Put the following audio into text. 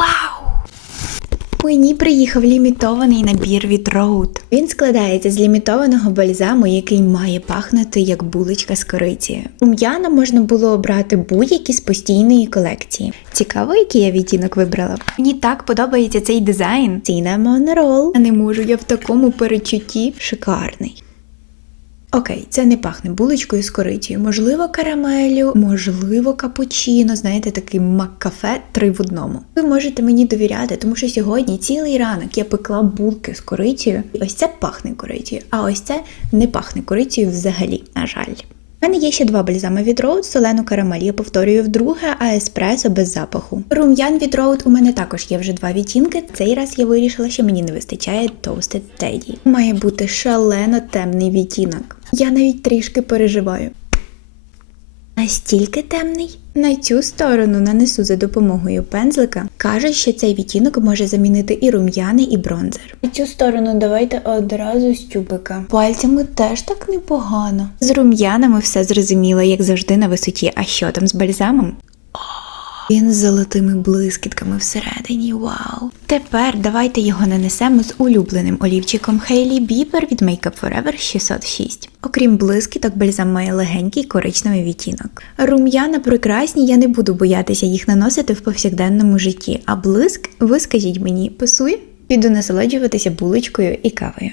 Вау! Мені приїхав лімітований набір від Road. Він складається з лімітованого бальзаму, який має пахнути як булочка з кориці. Рум'яна можна було обрати будь-які з постійної колекції. Цікаво, який я відтінок вибрала. Мені так подобається цей дизайн. Roll. Я не можу, я в такому перечутті шикарний. Окей, це не пахне булочкою з корицею. Можливо, карамелю, можливо, капучино, знаєте, такий мак-кафе три в одному. Ви можете мені довіряти, тому що сьогодні цілий ранок я пекла булки з корицею. Ось це пахне корицею, а ось це не пахне корицею взагалі, на жаль. У мене є ще два бальзами від Road, солену карамель. Я повторюю вдруге, а еспресо без запаху. Рум'ян від Road у мене також є вже два відтінки. Цей раз я вирішила, що мені не вистачає Toasted Teddy. Має бути шалено темний відтінок. Я навіть трішки переживаю. Настільки темний? На цю сторону нанесу за допомогою пензлика. Кажуть, що цей відтінок може замінити і рум'яний, і бронзер. На цю сторону давайте одразу з тюбика. Пальцями теж так непогано. З рум'янами все зрозуміло, як завжди на висоті. А що там з бальзамом? Він з золотими блискітками всередині. Вау! Тепер давайте його нанесемо з улюбленим олівчиком Хейлі Бібер від Makeup Forever 606. Окрім блискіток, бальзам має легенький коричневий відтінок. Рум'яна прекрасні, я не буду боятися їх наносити в повсякденному житті. А блиск, ви скажіть мені, пасує? Піду насолоджуватися булочкою і кавою.